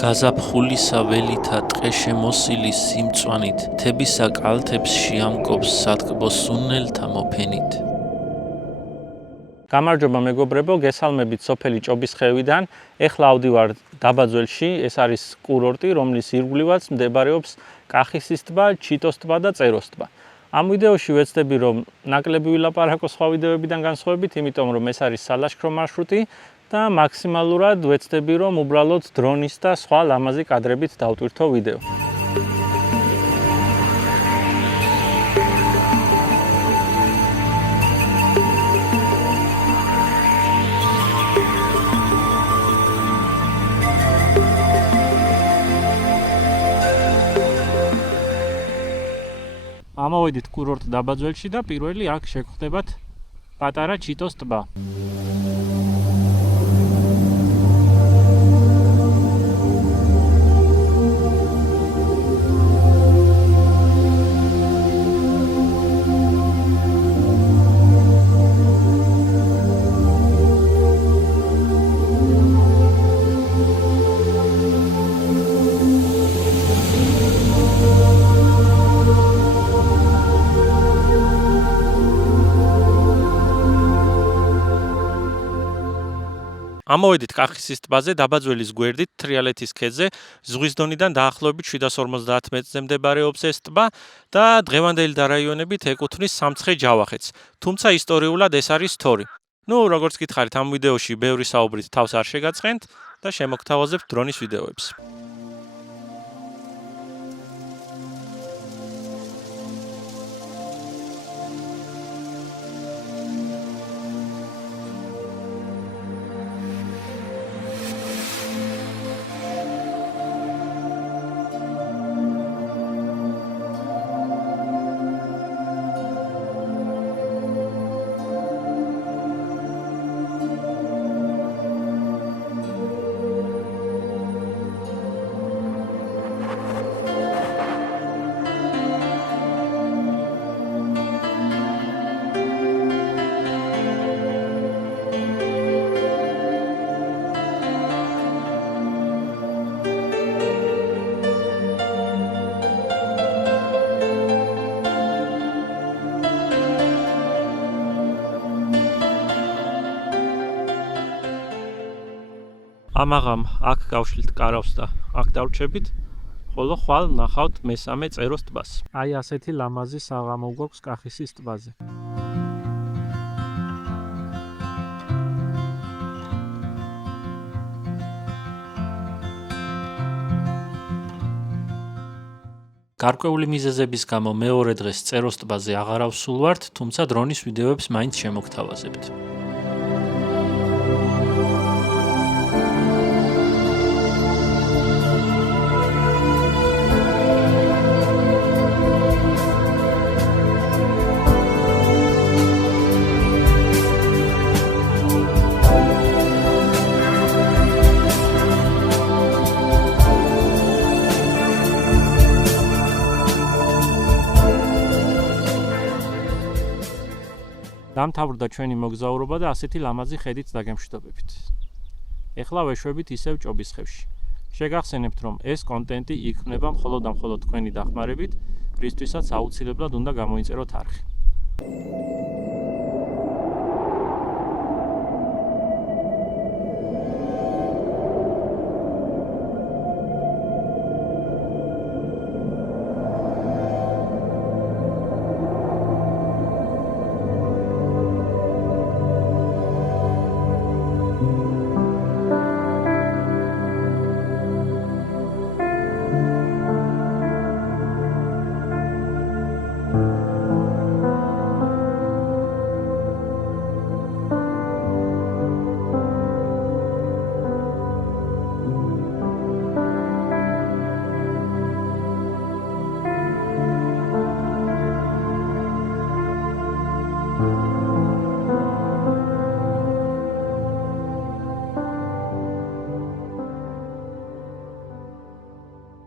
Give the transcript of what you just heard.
გაზაფხულისა ველითა ტყე შემოსილი სიმწვანით, თებისა კალთებს შეამკობს სათკბო სუნელთა მოფენით. გამარჯობა მეგობრებო, გესალმებით სოფელი ჭობისხევიდან. ეხლა ავდივარ დაბაძველში, ეს არის კურორტი, რომლის ირგვლივაც მდებარეობს კახისის ტბა, ჩიტოს ტბა და წეროს ტბა. ამ ვიდეოში ვეცდები რომ ნაკლები ვილაპარაკო სხვა ვიდეოებიდან განსხვავებით, იმიტომ რომ ეს არის სალაშქრო მარშრუტი და მაქსიმალურად ვეცდები რომ უბრალოდ დრონის და სხვა ლამაზი კადრებით დავტვირთო ვიდეო. ამოვედით კურორტ დაბაძველში და პირველი აქ შეგხვდებათ პატარა ჩიტოს ტბა. ამოვედით კახისის ტბაზე დაბაძველის გვერდით თრიალეთის ქედზე, ზღვის დონიდან დაახლოებით 750 მეტრზე მდებარეობს ეს ტბა და დღევანდელი დარაიონებით ეკუთვნის სამცხე-ჯავახეთს. თუმცა ისტორიულად ეს არის თორი. როგორც გითხარით, ამ ვიდეოში ბევრი საუბრით თავს არ შეგაწყენთ და შემოგთავაზებთ დრონის ვიდეოებს. ამაღამ აქ გავშლით კარავს და აქ დავრჩებით, ხოლო ხვალ ნახავთ მესამე წეროს ტბას. აი ასეთი ლამაზი საღამო გვაქვს კახისის ტბაზე. გარკვეული მიზეზების გამო მეორე დღეს წეროს ტბაზე აღარ ავსულვართ, თუმცა დრონის ვიდეოებს მაინც შემოგთავაზებთ. დამთავრდა ჩვენი მოგზაურობა და ასეთი ლამაზი ხედით დაგემშვიდობებით. ეხლა ვეშვებით ისევ ჭობისხევში. შეგახსენებთ, რომ ეს კონტენტი იქმნება მხოლოდ თქვენი დახმარებით, რისთვისაც აუცილებლად უნდა გამოიწეროთ არხი.